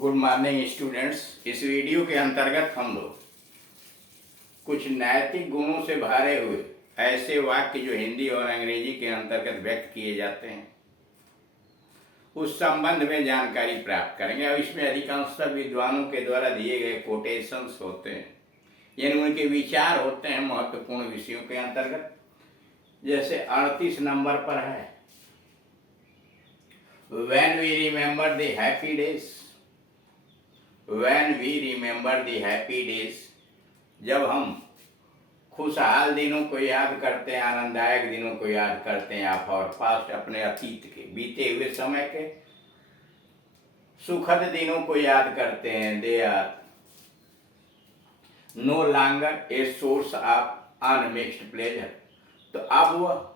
Good morning students. इस video के अंतर्गत हम लोग कुछ नैतिक गुणों से भरे हुए ऐसे वाक्य जो हिंदी और अंग्रेजी के अंतर्गत व्यक्त किए जाते हैं उस संबंध में जानकारी प्राप्त करेंगे। और इसमें अधिकांशतः विद्वानों के द्वारा दिए गए कोटेशंस होते हैं, यानी उनके विचार होते हैं महत्वपूर्ण विषयों के अंतर्गत। जैसे 38 नंबर पर है, When we remember the happy days, when we remember the happy days, जब हम खुशहाल दिनों को याद करते हैं, आनंददायक दिनों को याद करते हैं, आप और पास्ट अपने अतीत के बीते हुए समय के सुखद दिनों को याद करते हैं, they are no longer a source of unmixed pleasure, तो अब वह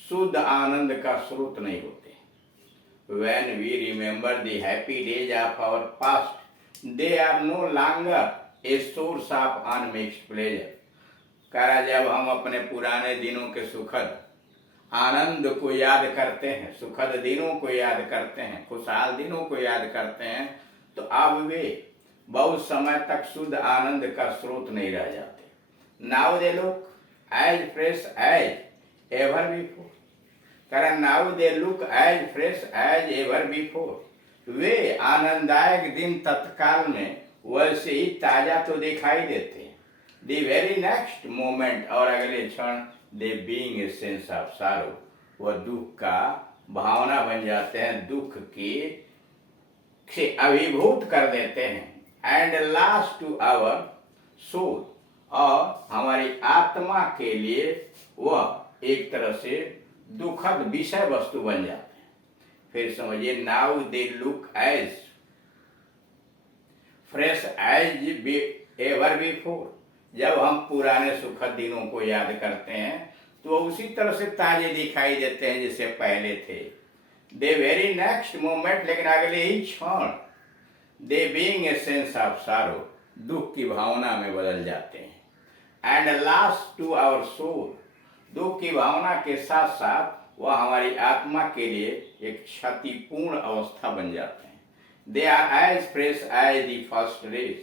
शुद्ध आनंद का स्रोत नहीं होते। When we remember the happy days of our past, they are no longer a source of unmixed pleasure। करा जब हम अपने पुराने दिनों के सुखद आनंद को याद करते हैं, सुखद दिनों को याद करते हैं, खुशहाल दिनों को याद करते हैं, तो अब वे बहुत समय तक शुद्ध आनंद का स्रोत नहीं रह जाते। Now they look as fresh as ever before, कारण now they look as fresh as ever before. वे आनंददायक दिन तत्काल में वैसे ही ताजा तो दिखाई देते हैं, द वेरी नेक्स्ट मोमेंट, और अगले क्षण they being a sense of सारो, वह दुख का भावना बन जाते हैं, दुख की से अभिभूत कर देते हैं। And last to our soul, और हमारी आत्मा के लिए वह एक तरह से दुखद विषय वस्तु बन जाते हैं। फिर समझिए, now they look as fresh as ever before, जब हम पुराने सुखद दिनों को याद करते हैं तो उसी तरह से ताजे दिखाई देते हैं जैसे पहले थे। दे वेरी नेक्स्ट मोमेंट, लेकिन अगले ही क्षण they being a sense of sorrow, दुख की भावना में बदल जाते हैं। And last to our soul, दुख की भावना के साथ साथ वह हमारी आत्मा के लिए एक क्षतिपूर्ण अवस्था बन जाते हैं। They are as fresh as the first rays,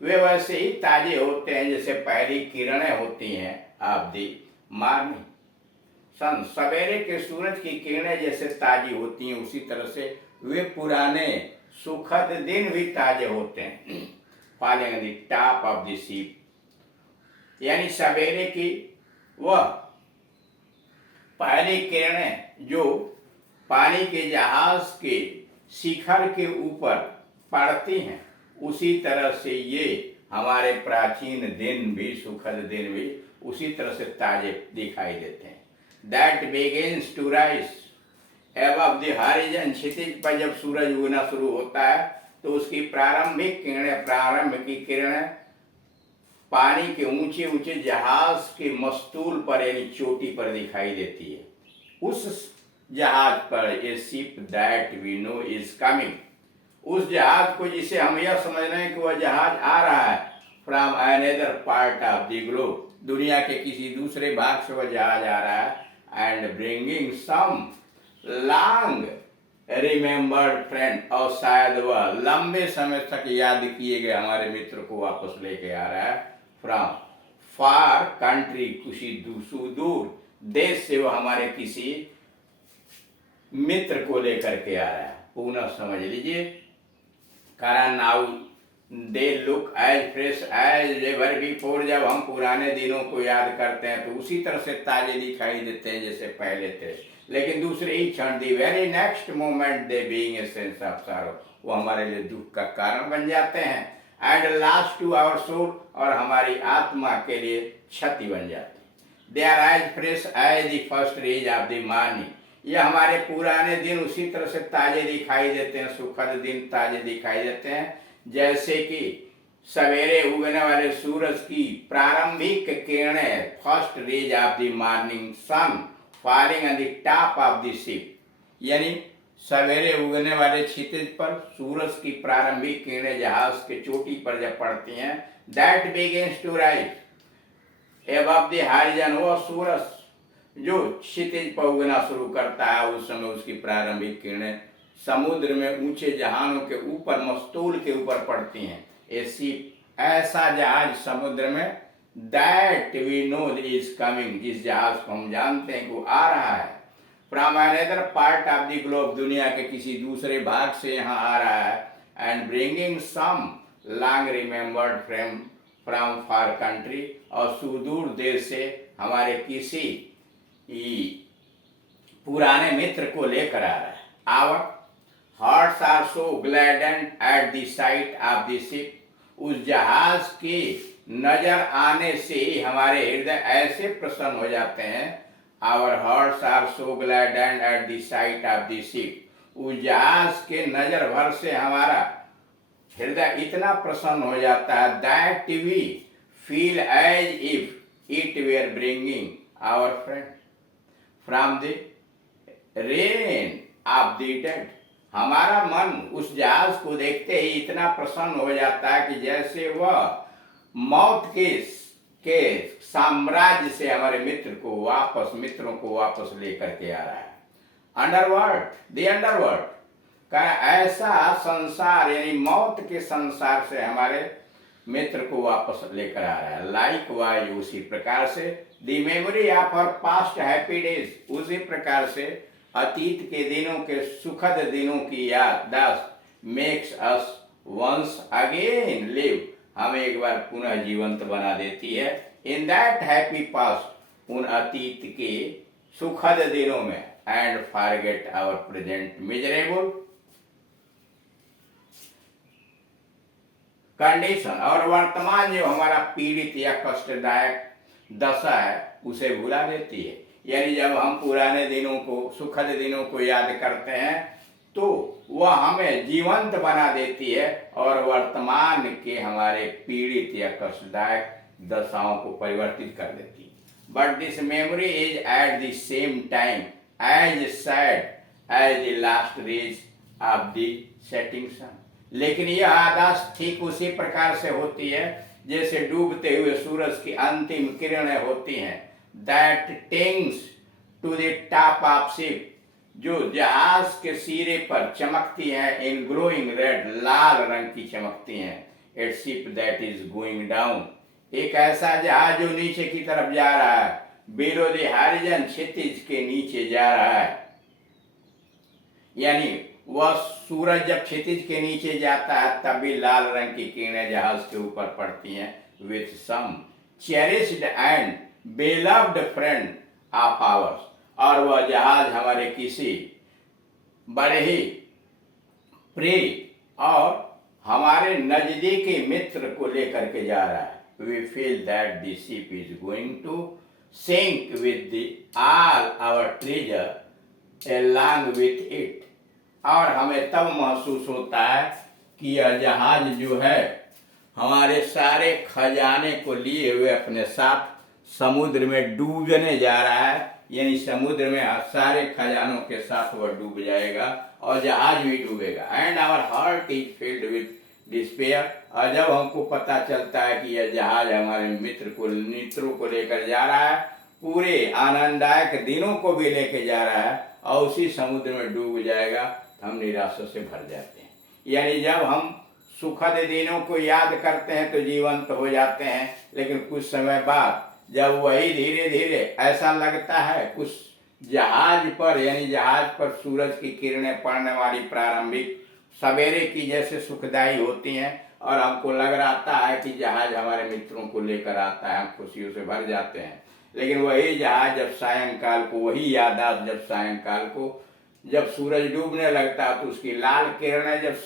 वे वैसे ही ताजे होते हैं जैसे पहली किरणें होती हैं ऑफ द मॉर्निंग सन, सवेरे के सूरज की किरणें जैसे ताजी होती हैं उसी तरह से वे पुराने सुखद दिन भी ताजे होते हैं। Falling the top of the ship, यानी सवेरे की वह पहली किरणें जो पानी के जहाज के शिखर के ऊपर पड़ती हैं, उसी तरह से ये हमारे प्राचीन दिन भी, सुखद दिन भी उसी तरह से ताजे दिखाई देते हैं। That begins to rise above the horizon, क्षितिज पर जब सूरज उगना शुरू होता है तो उसकी प्रारंभिक किरणें, प्रारंभ की किरणें पानी के ऊंचे ऊंचे जहाज के मस्तूल पर यानी चोटी पर दिखाई देती है। उस जहाज पर, a ship that we know is coming, उस जहाज को जिसे हम यह समझ रहे हैं कि वह जहाज आ रहा है from another part of the globe, दुनिया के किसी दूसरे भाग से वह जहाज आ रहा है। And bringing some long remembered friend, और शायद वह लंबे समय तक याद किए गए हमारे मित्र को वापस लेके आ रहा है फ्रॉम फार कंट्री, किसी दूर देश से वो हमारे किसी मित्र को लेकर के आ रहा है। पुनः समझ लीजिए, कारण now they look as fresh as ever before, जब हम पुराने दिनों को याद करते हैं तो उसी तरह से ताजे दिखाई देते हैं जैसे पहले थे, लेकिन दूसरे ही क्षण दी very next moment they being a sense of सारो, वो हमारे लिए दुख का कारण बन जाते हैं। And last to our soul, और हमारी आत्मा के लिए क्षति बन जाती है। They are as fresh as the first rays of the morning, ये हमारे पुराने दिन उसी तरह से ताजे दिखाई देते हैं, सुखद दिन ताजे दिखाई देते हैं जैसे कि सवेरे उगने वाले सूरज की प्रारंभिक किरणें, first rays of the morning sun falling on the top of the ship, यानी सवेरे उगने वाले क्षितिज पर सूरज की प्रारंभिक किरणें जहाज के चोटी पर जब पड़ती हैं, that begins to rise above the horizon, वो सूरज जो क्षितिज पर उगना शुरू करता है उस समय उसकी प्रारंभिक किरणें समुद्र में ऊंचे जहानों के ऊपर मस्तूल के ऊपर पड़ती हैं। ए शिप ऐसा जहाज समुद्र में, that we know is coming, जिस जहाज को हम जानते हैं कि वो आ रहा है, from another part of the globe, दुनिया के किसी दूसरे भाग से यहाँ आ रहा है, and bringing some long remembered from far country, और सुदूर देश से हमारे किसी पुराने मित्र को लेकर आ रहा है। Our hearts are so gladdened at the sight of the ship, उस जहाज की नजर आने से ही हमारे हृदय ऐसे प्रसन्न हो जाते हैं। Our hearts are so gladdened at the sight of the ship, उस जहाज के नजर भर से हमारा हृदय इतना प्रसन्न हो जाता है, that we feel as if it were bringing our friend from the rain of the dead, हमारा मन उस जहाज को देखते ही इतना प्रसन्न हो जाता है कि जैसे वह मौत के साम्राज्य से हमारे मित्रों को वापस लेकर के आ रहा है। अंडरवर्ल्ड का ऐसा संसार, यानी मौत के संसार से हमारे मित्र को वापस लेकर आ रहा है। लाइक वाइज उसी प्रकार से, the memory of our past happy days, उसी प्रकार से अतीत के दिनों के सुखद दिनों की याददाश्त makes us once again live, हमें एक बार पुनः जीवंत बना देती है। इन दैट हैप्पी पास्ट, उन अतीत के सुखद दिनों में, and forget our present miserable condition, और वर्तमान जो हमारा पीड़ित या कष्टदायक दशा है उसे भुला देती है। यानी जब हम पुराने दिनों को, सुखद दिनों को याद करते हैं तो वह हमें जीवंत बना देती है और वर्तमान के हमारे पीड़ित या कष्टदायक दशाओं को परिवर्तित कर देती है। But this memory is at the same time as sad as the last rays of the setting sun, लेकिन यह आदास ठीक उसी प्रकार से होती है जैसे डूबते हुए सूरज की अंतिम किरणें होती हैं। That tinges to the top of ship, जो जहाज के सिरे पर चमकती हैं, इन ग्लोइंग रेड, लाल रंग की चमकती हैं। It ship that is going down, एक ऐसा जहाज जो नीचे की तरफ जा रहा है, बिलो द हॉरिजन, क्षितिज के नीचे जा रहा है। यानी वह सूरज जब क्षितिज के नीचे जाता है तब भी लाल रंग की किरणें जहाज के ऊपर पड़ती हैं। With some cherished and beloved friend of ours, और वह जहाज हमारे किसी बड़े ही प्रिय और हमारे नजदीकी मित्र को लेकर के जा रहा है। We feel that the ship is going to sink with the all our treasure along with it, और हमें तब महसूस होता है कि यह जहाज जो है हमारे सारे खजाने को लिए हुए अपने साथ समुद्र में डूबने जा रहा है। यानी समुद्र में सारे खजानों के साथ वह डूब जाएगा और जहाज भी डूबेगा। And our heart is filled with despair, और जब हमको पता चलता है कि यह जहाज हमारे मित्रों को लेकर जा रहा है, पूरे आनंददायक दिनों को भी लेके जा रहा है और उसी समुद्र में डूब जाएगा, तो हम निराशा से भर जाते हैं। यानी जब हम सुखद दिनों को याद करते हैं तो जीवंत हो जाते हैं, लेकिन कुछ समय बाद जब वही धीरे धीरे ऐसा लगता है कुछ जहाज पर, यानी जहाज पर सूरज की किरणें पड़ने वाली प्रारंभिक सवेरे की जैसे सुखदायी होती हैं और हमको लग रहा है कि जहाज हमारे मित्रों को लेकर आता है, हम खुशियों से भर जाते हैं। लेकिन वही जहाज जब सायंकाल को, वही यादाश्त जब सायंकाल को जब सूरज डूबने लगता है तो उसकी लाल किरणें जब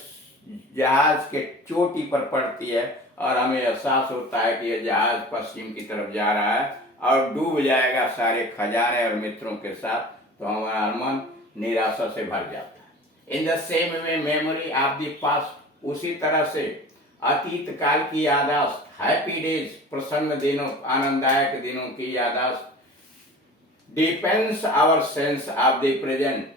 जहाज के चोटी पर पड़ती है और हमें एहसास होता है कि यह जहाज पश्चिम की तरफ जा रहा है और डूब जाएगा सारे खजाने और मित्रों के साथ, तो हमारा मन निराशा से भर जाता है। In the same way memory of the past, उसी तरह से अतीत काल की यादाश्त, हैप्पी डेज, प्रसन्न दिनों, आनंददायक दिनों की यादाश्त, depends our sense of the present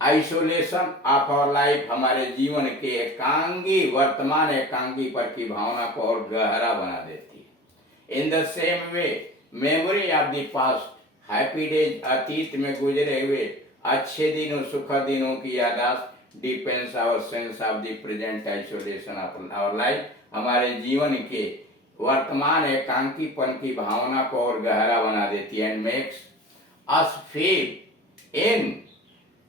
isolation of our life, हमारे जीवन के एकांगी, वर्तमान एकांगी पर की भावना को और गहरा बना देती है। In the same way memory of the past happy days, अतीत में गुजरे हुए अच्छे दिनों सुखद दिनों की यादाश्त depends our sense of the present isolation of our life, हमारे जीवन के वर्तमान एकांकीपन की भावना को और गहरा बना देती है, एंड मेक्स अस फील इन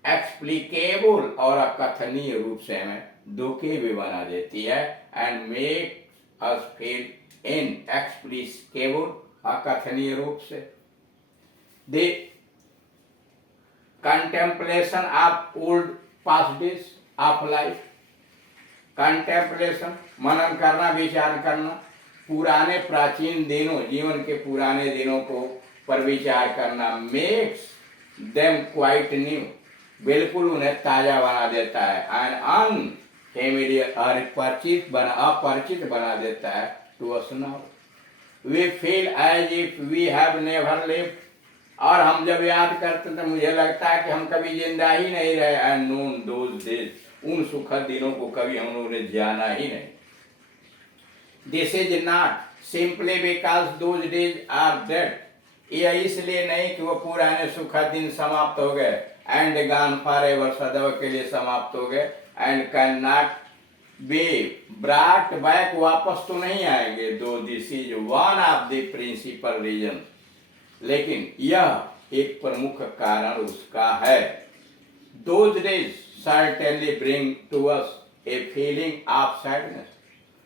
एक्सप्लिकेबल, और अकथनीय रूप से हमें दुखी भी बना देती है, and make us feel inexplicable, अकथनीय रूप से। The contemplation of old past days of life, contemplation मनन करना, विचार करना, पुराने प्राचीन दिनों, जीवन के पुराने दिनों को पर विचार करना, मेक्स देम क्वाइट न्यू, बिल्कुल उन्हें ताजा बना देता है, एंड अनफेमिलियर, अपरिचित बना देता है to us now. We feel as if we have never lived, और हम जब याद करते हैं तो मुझे लगता है कि हम कभी जिंदा ही नहीं रहे, एंड नोन दोज डेज, उन सुखद दिनों को कभी हम लोगों ने जाना ही नहीं। This is not simply because those days are dead, यह इसलिए नहीं कि वो पुराने सुखद दिन समाप्त हो गए, एंड गॉन फॉरएवर, सदैव के लिए समाप्त हो गए, and can not be brought back, वापस तो नहीं आएंगे, though this is one of the principal reason, लेकिन यह एक प्रमुख कारण उसका है। Those days certainly bring to us a feeling of sadness,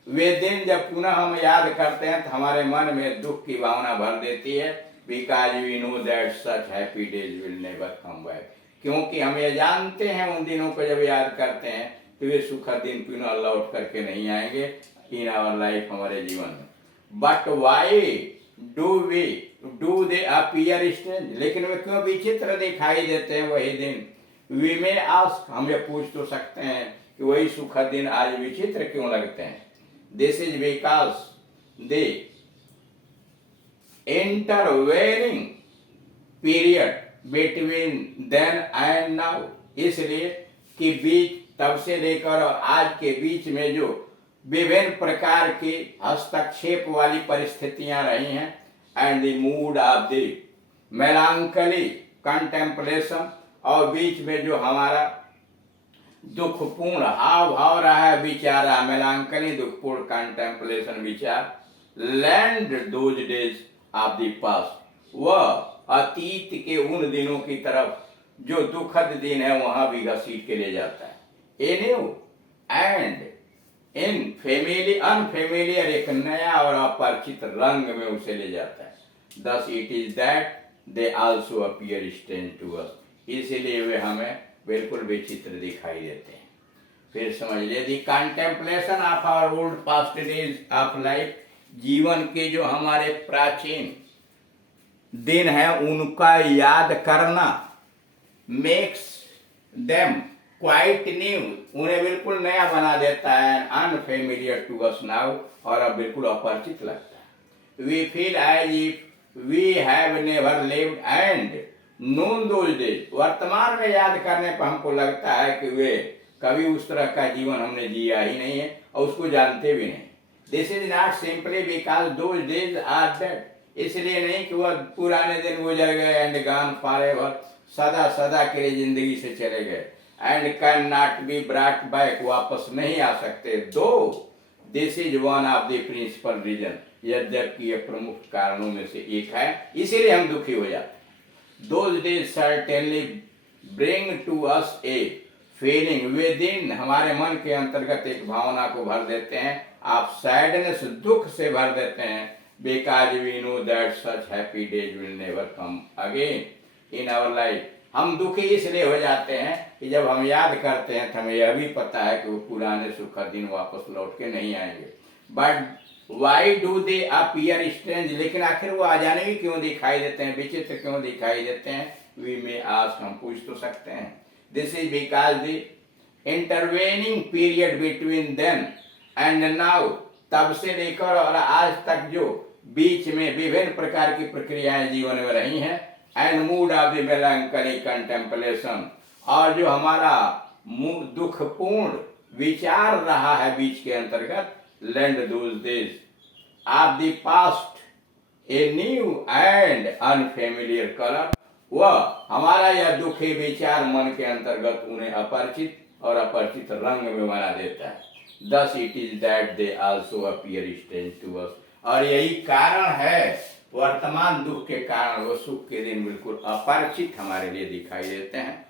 वे दिन जब पुनः हम याद करते हैं तो हमारे मन में दुख की भावना भर देती है, because we know that such happy days will never come back, क्योंकि हम ये जानते हैं उन दिनों को जब याद करते हैं तो वे सुखद दिन पुनः लौट करके नहीं आएंगे इन आवर लाइफ, हमारे जीवन में। But why do they appear strange, लेकिन वे क्यों विचित्र दिखाई देते हैं वही दिन? वी मे आस्क, हम ये पूछ तो सकते हैं कि वही सुखद दिन आज विचित्र क्यों लगते हैं? This is because the intervening period between then and now, इसलिए कि बीच तब से लेकर और आज के बीच में जो विभिन्न प्रकार की हस्तक्षेप वाली परिस्थितियां रही हैं, and the mood of the melancholy contemplation, और बीच में जो हमारा दुखपूर्ण हाव भाव रहा है, विचारा मेलांकली, दुखपूर्ण कंटेम्पलेशन विचार, land those days of the past, वह अतीत के उन दिनों की तरफ जो दुखद दिन है वहां भी घसीट के ले जाता है। A new and in unfamiliar, एक नया और अपरिचित रंग में उसे ले जाता है। Thus it is that they also appear strange to us, इसीलिए वे हमें बिल्कुल विचित्र दिखाई देते हैं। फिर समझ लिए, the contemplation of our old past days of life, जीवन के जो हमारे प्राचीन दिन है उनका याद करना, मेक्स देम क्वाइट न्यू, उन्हें बिल्कुल नया बना देता है, अनफेमिलियर टू अस नाउ, और अब बिल्कुल अपरिचित लगता है। We feel as if we have never lived and known those days, वर्तमान में याद करने पर हमको लगता है कि वे कभी उस तरह का जीवन हमने जिया ही नहीं है और उसको जानते भी नहीं। This is not simply because those days are dead, इसलिए नहीं कि वह पुराने दिन गुजर गए, एंड गॉन फॉरएवर, सदा सदा के लिए जिंदगी से चले गए, and can not be brought back, वापस नहीं आ सकते, though this is one of the principal reason, यद्यपि ये प्रमुख कारणों में से एक है, इसीलिए हम दुखी हो जाते हैं। Those days certainly bring to us a feeling, वे दिन हमारे मन के अंतर्गत एक भावना को भर देते हैं, आप सैडनेस, दुख से भर देते हैं, because we know that such happy days will never come again in our life, हम दुखी इसलिए हो जाते हैं कि जब हम याद करते हैं तो हमें यह भी पता है कि वो पुराने सुखद दिन वापस लौट के नहीं आएंगे। But why do they appear strange, लेकिन आखिर वो अजाने भी क्यों दिखाई देते हैं, विचित्र क्यों दिखाई देते हैं? वी मे आस्क, हम पूछ तो सकते हैं। This is because the intervening period between then and now, तब से लेकर और आज तक जो बीच में विभिन्न प्रकार की प्रक्रियाएं जीवन में रही हैं, and mood of the melancholy contemplation, और जो हमारा दुखपूर्ण विचार रहा है बीच के अंतर्गत, lend those days of the past a new and unfamiliar color, वह हमारा यह दुखी विचार मन के अंतर्गत उन्हें अपरिचित और अपरिचित रंग में बना देता है। Thus it is that they also appear strange to us। और यही कारण है, वर्तमान दुख के कारण वो सुख के दिन बिल्कुल अपरिचित हमारे लिए दिखाई देते हैं।